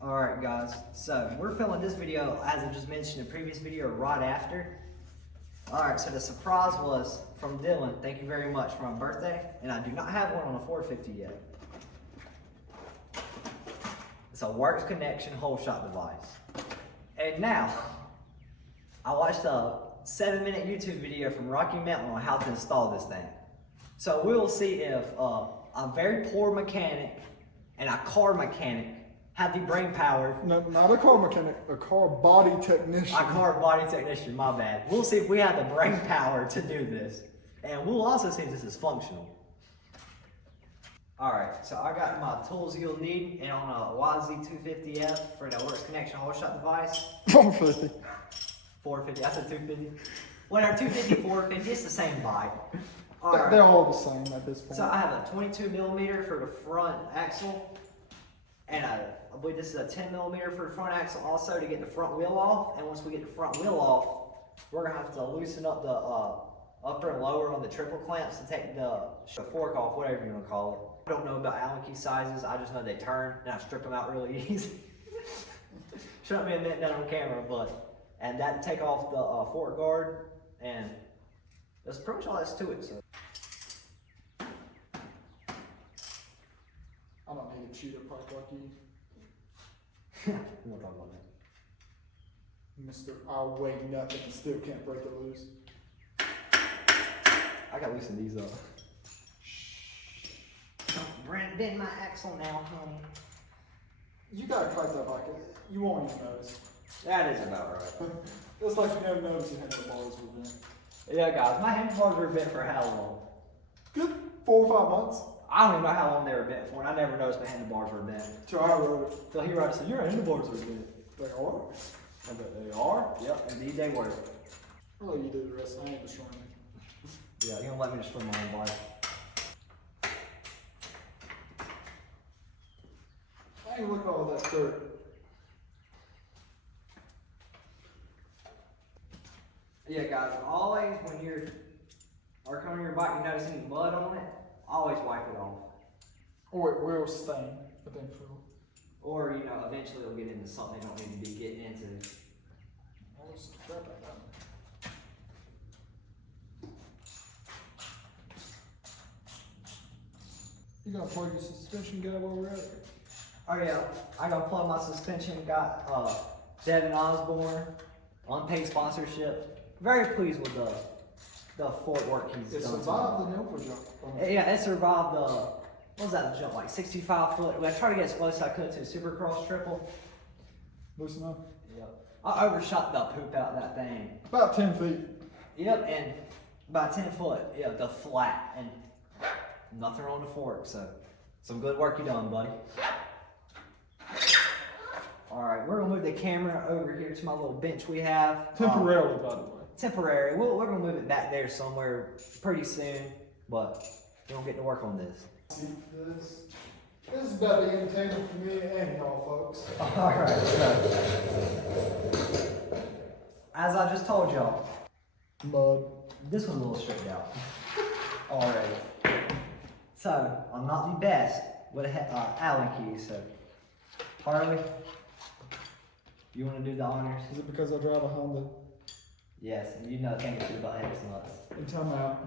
Alright guys, so we're filming this video, as I just mentioned in the previous video, right after. Alright, so the surprise was from Dylan, thank you very much, for my birthday, and I do not have one on a 450 yet. It's a Works Connection hole shot device. And now, I watched a 7-minute YouTube video from Rocky Mountain on how to install this thing. So we will see if a very poor mechanic and a car mechanic have the brain power. No, not a car mechanic, a car body technician. A car body technician, my bad. We'll see if we have the brain power to do this. And we'll also see if this is functional. Alright, so I got my tools you'll need and on a YZ250F for the Works Connection hole shot device. 450. 450, I said 250. Whatever, 250, 450, it's the same bike. Right. They're all the same at this point. So I have a 22mm for the front axle, and I believe this is a 10mm for the front axle also to get the front wheel off. And once we get the front wheel off, we're gonna have to loosen up the upper and lower on the triple clamps to take the fork off, whatever you wanna call it. I don't know about Allen key sizes, I just know they turn and I strip them out really easy. Shouldn't be admitting that on camera, and that take off the fork guard, and that's pretty much all that's to it. So. I don't need a cheater pipe like you. We won't talk about that. Mr. I weigh nothing and still can't break it loose. I gotta loosen these up. Brent, bend my axle now, honey. You gotta cut that bike. You won't even notice. That is about right. It's like you never noticed your handlebars were bent. Yeah, guys, my handlebars were bent for how long? Good 4 or 5 months. I don't even know how long they were bent for, and I never noticed my handlebars were bent. Till I wrote it. So he wrote, so your handlebars are bent. They are? I bet they are. Yep, indeed they were. I'll let you do the rest. I ain't destroying it. Yeah, you don't let me destroy my own bike. Hey, look at all that dirt. Yeah, guys, always when you're working on your bike, you notice any mud on it, always wipe it off. Or it will stain, eventually. Or, you know, eventually it'll get into something they don't need to be getting into. Oh, there's some crap like that. You gonna plug your suspension guy while we're at it? Oh yeah, I gotta plug my suspension, got Devin Osborne, unpaid sponsorship. Very pleased with the footwork he's It done. survived the nipple jump. Yeah, it survived the, what was that jump, like 65 foot? I tried to get as close as I could to a Supercross triple. Loosen up. Yep. I overshot the poop out of that thing. About 10 feet. Yep, and about 10 foot, yeah, the flat, and nothing wrong with the fork, so some good work you done, buddy. Alright, we're gonna move the camera over here to my little bench we have. Temporarily, by the way. Temporary. We're gonna move it back there somewhere pretty soon, but we're gonna get to work on this. See this? This is about the entertainment for me and y'all folks. Alright, so as I just told y'all, Mud. this one's a little straightened out already. So I'm not the best with Allen keys, so Harley, you want to do the honors? Is it because I drive a Honda? Yes, and you know the thing about X nuts. In time out.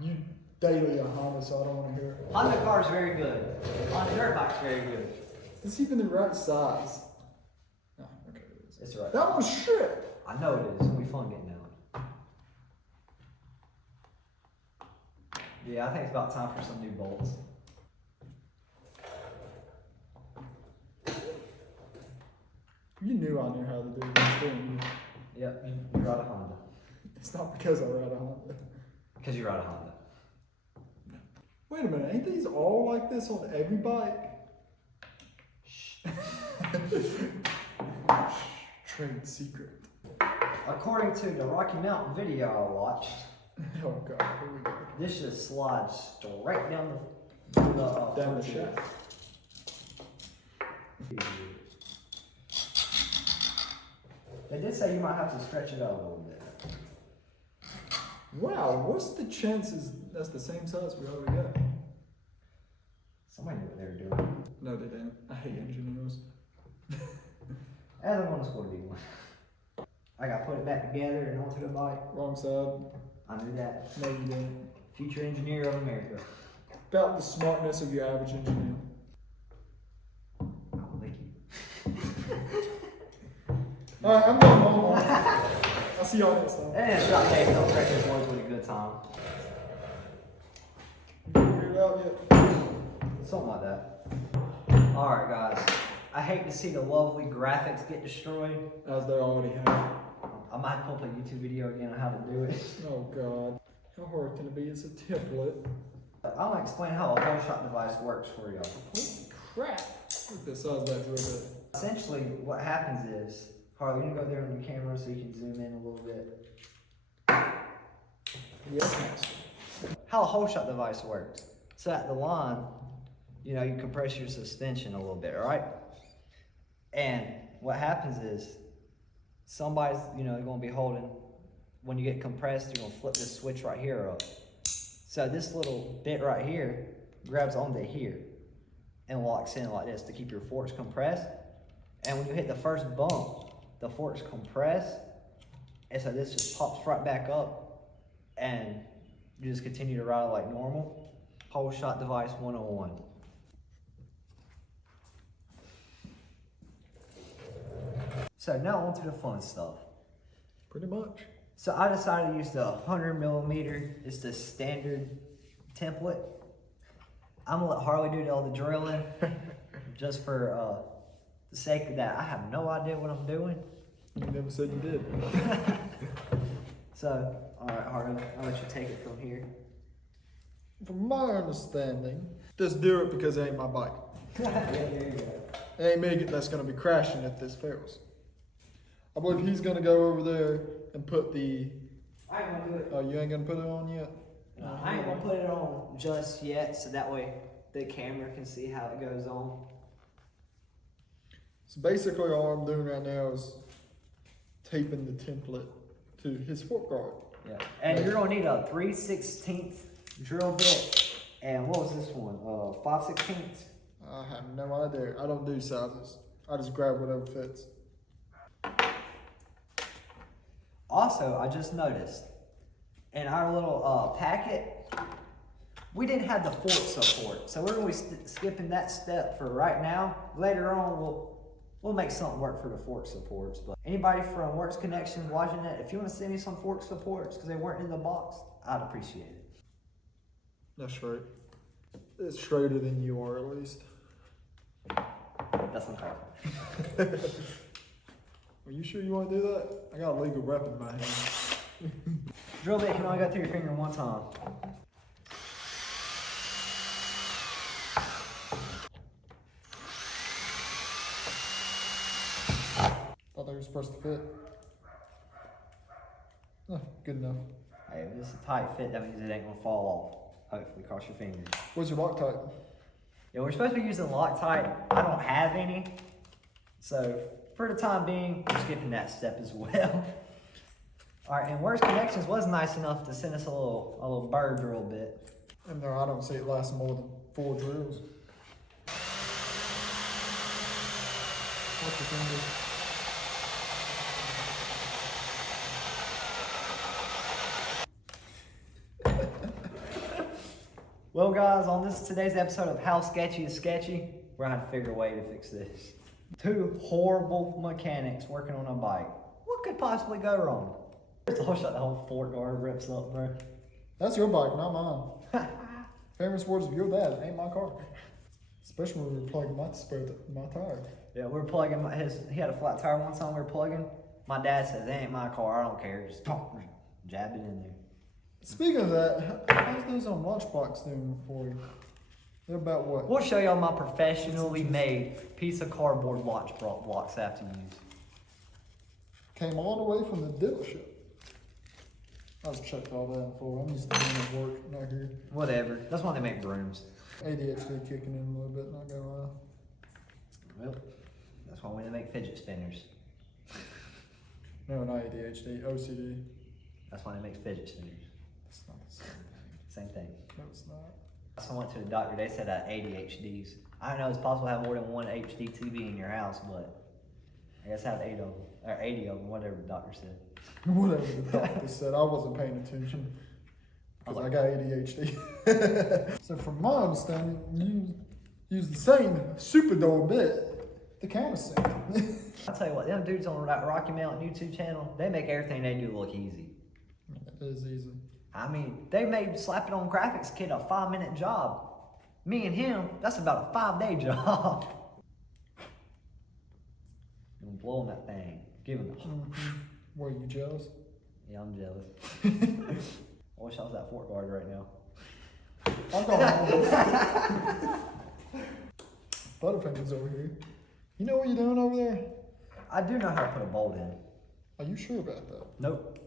You daily a Honda, so I don't want to hear it. Honda car's very good. Honda dirt bike's very good. It's even the right size. Oh, okay. It's right. That was shit. I know it is. It's gonna be fun getting that one. Yeah, I think it's about time for some new bolts. You knew I knew how to do this, didn't you? Yep, you ride a Honda. It's not because I ride a Honda. Because you ride a Honda. Wait a minute, ain't these all like this on every bike? Shh. Trade secret. According to the Rocky Mountain video I watched, Oh god, here we go. this just slides straight down Down the shaft. They did say you might have to stretch it out a little bit. Wow, what's the chances that's the same size we already got? Somebody knew what they were doing. No, they didn't. I hate engineers. as I want the school to be one. I gotta put it back together and onto the bike. Wrong side. I knew that. No, you didn't. Future engineer of America. About the smartness of your average engineer. I'll lick you. Alright, I'm going home. I'll see y'all next time. And shot case, no record boys with a good time. Figure it out yet? Something like that. Alright guys, I hate to see the lovely graphics get destroyed. As they already have. I might pull up a YouTube video again on how to do it. Oh god. How hard can it be? It's a template. I'm gonna explain how a whole shot device works for y'all. Holy crap. Look the size of that drill bit. Essentially, what happens is, Harley, you can go there on your camera so you can zoom in a little bit. Yes, master. How a whole shot device works. So at the line, you know, you compress your suspension a little bit, right? And what happens is, somebody's, you know, going to be holding, when you get compressed, you're going to flip this switch right here up. So this little bit right here grabs onto here and locks in like this to keep your forks compressed. And when you hit the first bump, the forks compress, and so this just pops right back up, and you just continue to ride like normal. Whole shot device 101. So now on to the fun stuff. Pretty much. So I decided to use the 100mm. It's the standard template. I'm gonna let Harley do all the drilling, just for the sake of that. I have no idea what I'm doing. You never said you did. So, all right, Harley, I'll let you take it from here. From my understanding, just do it because it ain't my bike. Yeah, there you go. It ain't me that's gonna be crashing if this fails. I believe he's gonna go over there and put the. I ain't gonna do it. Oh, you ain't gonna put it on yet? No, I ain't gonna put it on just yet, so that way the camera can see how it goes on. So basically, all I'm doing right now is taping the template to his fork guard. Yeah, and you're gonna need a 3/16 drill bit, and what was this one? 5/16. I have no idea. I don't do sizes. I just grab whatever fits. Also, I just noticed in our little packet, we didn't have the fork support, so we're going to be skipping that step for right now. Later on, we'll make something work for the fork supports. But anybody from Works Connections watching it, if you want to send me some fork supports because they weren't in the box, I'd appreciate it. That's straight. It's straighter than you are, at least. That's uncomfortable. Are you sure you want to do that? I got a legal rep in my hand. Drill bit can only go through your finger one time. Thought they were supposed to fit. Oh, good enough. Hey, if it's a tight fit, that means it ain't gonna fall off. Hopefully, cross your fingers. What's your Loctite? Yeah, we're supposed to be using Loctite. I don't have any. So, for the time being, we're skipping that step as well. Alright, and Works Connections was nice enough to send us a little bird drill bit. And no, I don't see it lasting more than 4 drills. Watch your fingers. Well, guys, on today's episode of How Sketchy is Sketchy, we're gonna have to figure a way to fix this. 2 horrible mechanics working on a bike. What could possibly go wrong? The whole fork guard rips up, bro. That's your bike, not mine. Famous words of your dad, ain't my car. Especially when we were plugging my tire. Yeah, we were plugging he had a flat tire one time we were plugging. My dad says, "It ain't my car, I don't care." Just jab it in there. Speaking of that, how's those on Lunchbox doing for you? They're about what? We'll show y'all my professionally made piece of cardboard watch blocks I have to use. Came all the way from the dealership. I just checked all that before. I'm used to being at work, not here. Whatever. That's why they make brooms. ADHD kicking in a little bit, not gonna lie. Well, that's why they make fidget spinners. No, not ADHD, OCD. That's why they make fidget spinners. It's not the same thing. Same thing. No, it's not. So I went to the doctor, they said I had ADHDs. I don't know it's possible to have more than one HD TV in your house, but I guess I have 8 of them, or 80 of them, whatever the doctor said. Whatever the doctor said, I wasn't paying attention. Because I got ADHD. So from my understanding, you use the same super dull bit to countersink. I'll tell you what, them dudes on that Rocky Mountain YouTube channel, they make everything they do look easy. It is easy. I mean, they made slapping on graphics kit a 5-minute job. Me and him, that's about a 5-day job. I'm blowing that thing. Give him Were you jealous? Yeah, I'm jealous. I wish I was at Fort Guard right now. I'm going home. Butterfingers over here. You know what you're doing over there? I do know how to put a bolt in. Are you sure about that? Nope.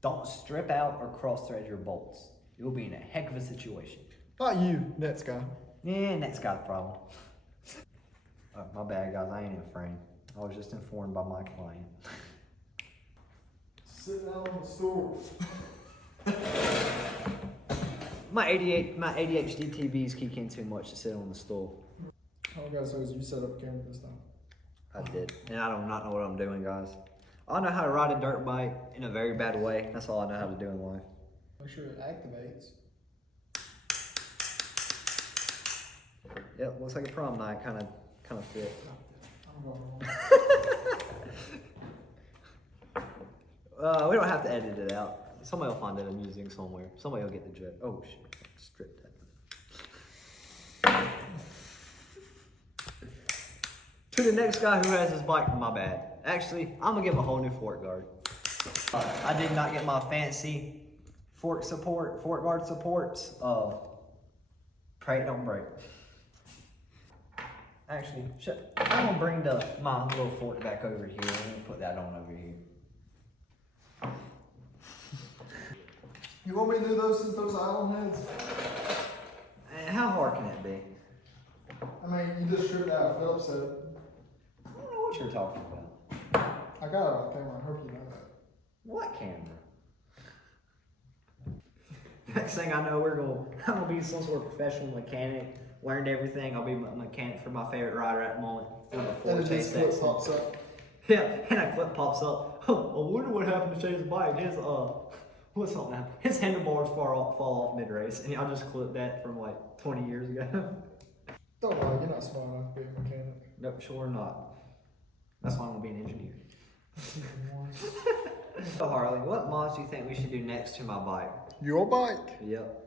Don't strip out or cross thread your bolts. You'll be in a heck of a situation. Not you, next guy. Yeah, next guy's problem. My bad, guys. I ain't in frame. I was just informed by my client. Sitting out on the stool. My ADHD TVs kick in too much to sit on the stool. All I gotta say is you set up a camera this time. I did. And I do not know what I'm doing, guys. I know how to ride a dirt bike in a very bad way. That's all I know how to do in life. Make sure it activates. Yep, looks like a prom night kind of fit. I'm going home. We don't have to edit it out. Somebody will find it amusing somewhere. Somebody will get the joke. Oh shit, strip that. To the next guy who has his bike, my bad. Actually, I'm gonna give him a whole new fork guard. I did not get my fancy fork guard supports. Pray it don't break. Actually, I'm gonna bring my little fork back over here. I'm gonna put that on over here. You want me to do those since those island heads? And how hard can it be? I mean, you just stripped out Phillips said. I don't know what you're talking about. I got it on camera. I hope you know that. What camera? Next thing I know, I'm gonna be some sort of professional mechanic. Learned everything. I'll be a mechanic for my favorite rider at the moment. And it just flip pops up. Yeah, and a clip pops up. Oh, I wonder what happened to Shane's bike. What's something happened? His handlebars fall off mid-race, and I'll just clip that from like 20 years ago. Don't worry, you're not smart enough to be a mechanic. Nope, sure not. That's why I'm gonna be an engineer. So Harley, what mods do you think we should do next to my bike? Your bike? Yep.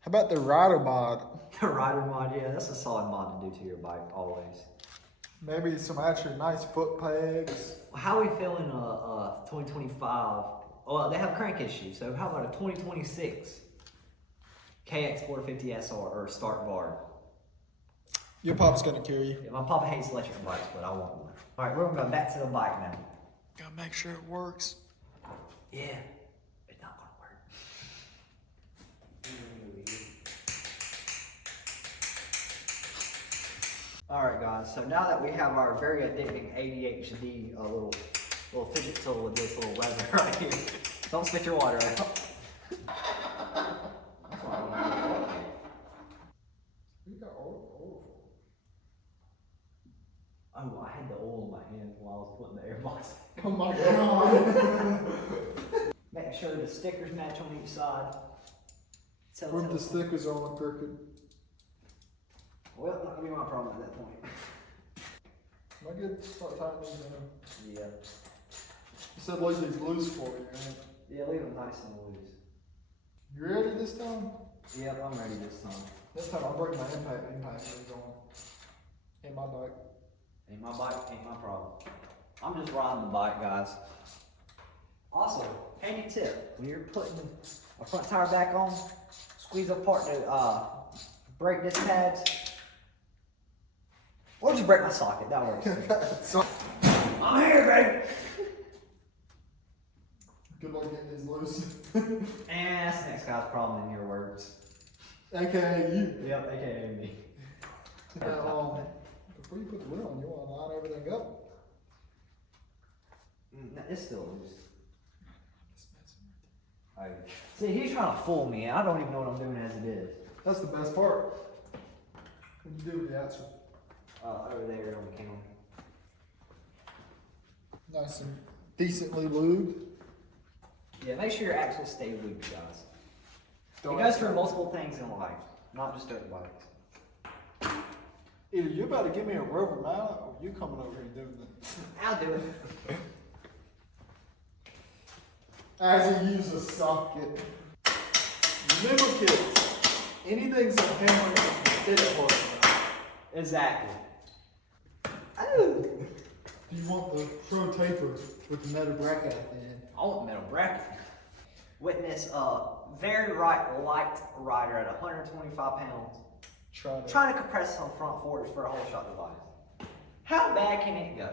How about the rider mod? The rider mod, yeah, that's a solid mod to do to your bike, always. Maybe some actually nice foot pegs. How are we feeling 2025? Well, they have crank issues, so how about a 2026 KX450 SR or Start Bar? Your pop's gonna kill you. Yeah, my papa hates electric bikes, but I want one. All right, we're gonna go back to the bike now. Gotta make sure it works. Yeah, it's not gonna work. All right, guys. So now that we have our very addicting ADHD little fidget tool with this little lever right here, don't spit your water out. You got oil. Oh, I had the oil in my hand while I was putting the airbox. Oh my god. Make sure the stickers match on each side. What if the stickers are all crooked? Well, not gonna be my problem at that point. Am I good? Start tying these in. Yeah. You said leave these loose for you, right? Yeah, leave them nice and loose. You ready this time? Yep, I'm ready this time. This time I'll bring my impact rings on. In my bike. Ain't my bike, ain't my problem. I'm just riding the bike, guys. Also, handy tip, when you're putting a front tire back on, squeeze apart the brake disc pads, or just break my socket, that works. I'm here, baby! Good luck getting these loose. And that's the next guy's problem in your words. AKA you. Yep, aka me. Before you put the wheel on, you want to line everything up. It's still loose. See, he's trying to fool me. I don't even know what I'm doing as it is. That's the best part. What do you do with the outside? Over there on the camera. Nice and decently lubed. Yeah, make sure your axles stay lubed, guys. It goes for multiple things in life, not just dirt bikes. Either you about to give me a rubber mallet or you coming over here and doing that. I'll do it. As he uses a socket. Remember kids, anything's a hammer if you fit it hard enough. Exactly. Oh. Do you want the pro taper with the metal bracket at the end? I want the metal bracket. Witness a very light rider at 125 pounds. Trying to compress on front forks for a whole shot device. How bad can it go?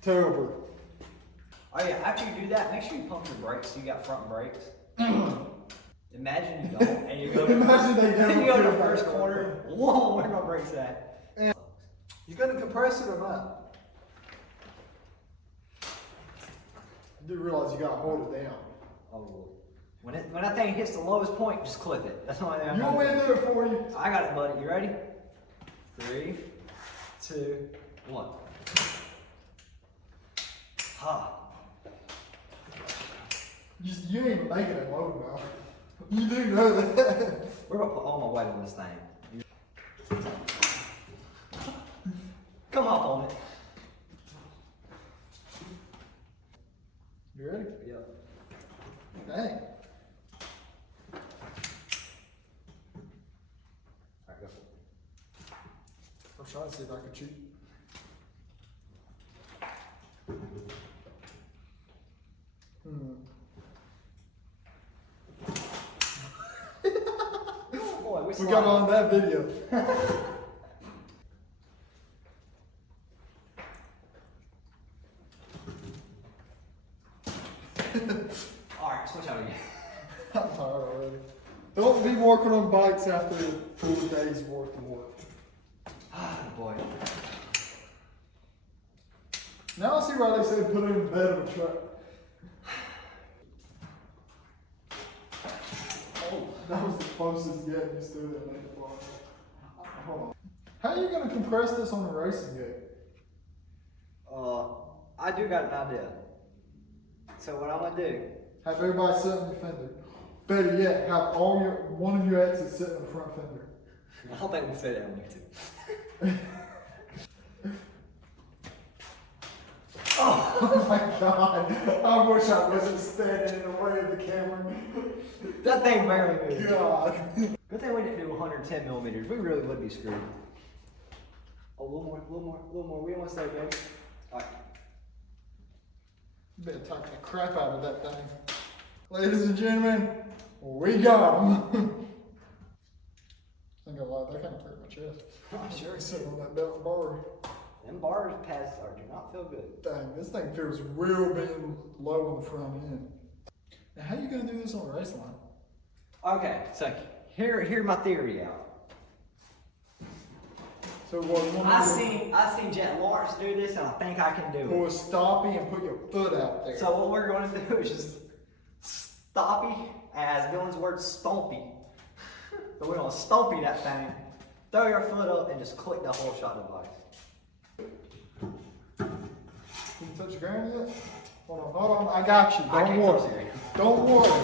Terrible. Oh yeah, after you do that, make sure you pump your brakes so you got front brakes. Imagine you don't, and you go to, Imagine they never you go to do the that. first corner. Whoa, where my brakes at? You gonna compress it or not? You do realize you gotta hold it down. Oh Lord. When that thing hits the lowest point, just clip it. That's the only thing I You want me to do it for you? I got it, buddy. You ready? 3, 2, 1. Ha. You ain't making it low now. You do know that. We're gonna put all my weight on this thing. Come hop on it. You ready? Yep. Dang. Alright, go. I'm trying to see if I can cheat. Boy, We got on that video. Alright, switch out again. I'm tired already. Don't be working on bikes after 4 days worth of work. Ah, boy. Now I see why they say put it in the bed of a truck. Oh, that was the closest yet. You still didn't make it far. Hold on. How are you going to compress this on the racing gate? I do got an idea. So what I'm gonna do? Have everybody sit on your fender. Better yet, have one of your exes sit on the front fender. I don't think we'll say that on YouTube. Oh my god. I wish I wasn't standing in the way of the camera. That thing barely moved. God. Good thing we didn't do 110 millimeters. We really would be screwed. Oh, a little more. We don't want to stay, baby. Alright. You better tighten the crap out of that thing. Ladies and gentlemen, we got him. I ain't gonna lie, that kind of hurt my chest. I'm sure. Sitting on that metal bar. Them bars pads do not feel good. Dang, this thing feels real being low on the front end. Now, how you gonna do this on the race line? Okay, so hear my theory out. So what you want me I seen Jet Lawrence do this, and I think I can do to it. pull a stoppie and put your foot out there? So what we're going to do is just stoppy, as Dylan's word, stompy. So we're going to stompy that thing, throw your foot up, and just click the whole shot device. Can you touch the ground yet? Hold on, I got you. I Don't can't worry. touch it. Don't worry.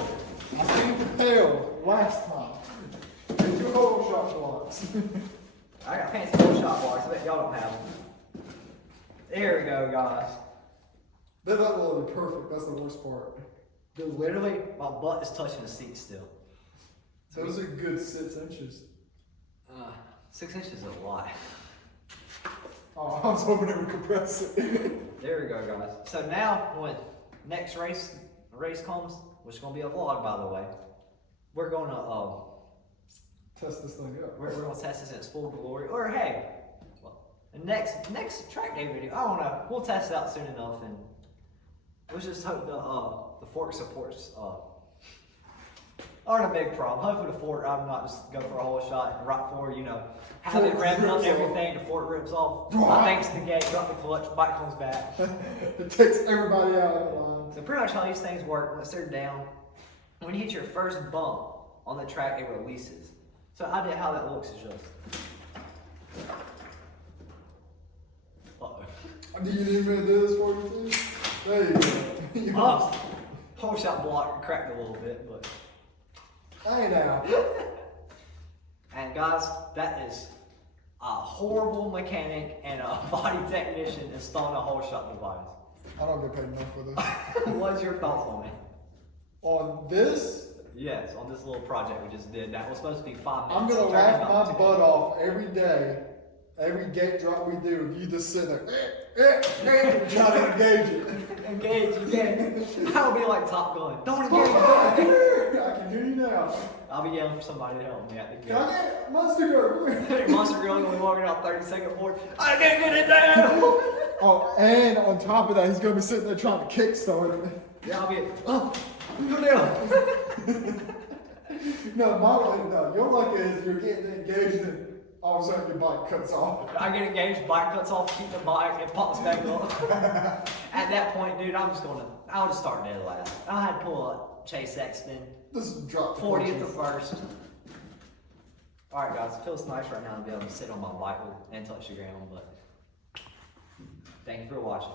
I seen the tail last time. Get your whole shot blocks. I got fancy whole shot bars, I bet y'all don't have them. There we go, guys. They're not really perfect. That's the worst part. Dude, literally, my butt is touching the seat still. Those are good 6 inches. 6 inches is a lot. Oh, I was hoping it would compress it. There we go, guys. So now, when next race comes, which is going to be a vlog, by the way, we're going to Test this thing out. we're going to test this in its full glory. Or hey, well, the next track day video, I don't know. We'll test it out soon enough, and let's just hope the fork supports aren't a big problem. Hopefully the fork, I'm not just go for a whole shot and right forward, have it revving up everything, the fork rips off. Thanks to the gate, drop the clutch, bike comes back. It takes everybody out of the line. So pretty much how these things work, once they're down, when you hit your first bump on the track, it releases. So the idea how that looks is just. Uh-oh. Do you need me to do this for you too? There you go. Oh, whole shot block cracked a little bit, but. Hey now. And guys, that is a horrible mechanic and a body technician installing a whole shot device. I don't get paid enough for this. What's your thoughts on it? On this, Yes, on this little project we just did. That was supposed to be 5 minutes. I'm gonna It turned laugh out my to butt off every day. Every gate drop we do, you just sit there, and try to engage it. be engaged again. I'll be like Top Gun. Don't engage. I Don't engage. can hear you now. I'll be yelling for somebody to help me at the Can I get Monster Girl? Monster Girl gonna be walking out 30-second board. I can't get it down. Oh, and on top of that, he's gonna be sitting there trying to kickstart it. Yeah, I'll be. Oh, go down. No, your luck is you're getting engaged and all of a sudden your bike cuts off. I get engaged, bike cuts off, keep the bike, it pops back up. At that point, dude, I'll just start dead last. I had to pull a Chase Sexton, Just drop 40th or first. Alright guys, it feels nice right now to be able to sit on my bike and touch the ground, but thank you for watching.